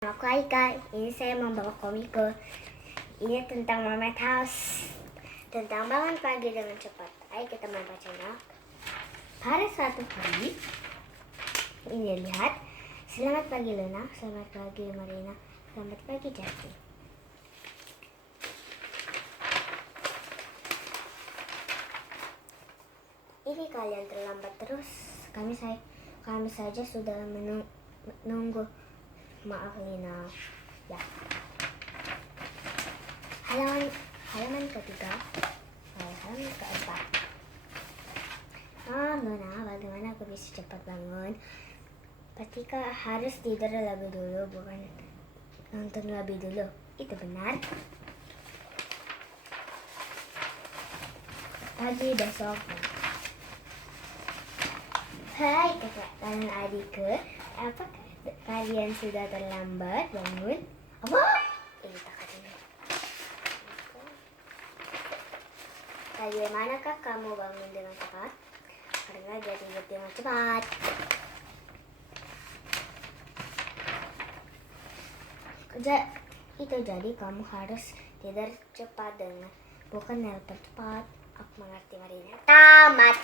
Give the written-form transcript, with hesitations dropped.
Aku Aika, ini saya membawa komikku. Ini tentang Mamet House, tentang bangun pagi dengan cepat. Ayo kita main bacanya. Pada suatu hari, ini lihat. Selamat pagi Luna, selamat pagi Marina, selamat pagi Jackie. Ini kalian terlambat terus. Kami saja sudah menunggu. Maaf Lina. Ya. Halaman ketiga. Halaman keempat. Luna, bagaimana aku bisa cepat bangun? Patika harus tidur lebih dulu, bukan nonton lebih dulu. Itu benar. Pagi besok. Hai kakak dan adikku, apakah kalian sudah terlambat bangun? Apa? Ini takutnya. Bagaimanakah kamu bangun dengan cepat? Karena dia tidur dengan cepat. Itu jadi kamu harus tidur cepat dengan bukan yang cepat. Aku mengerti Marina. Tamat.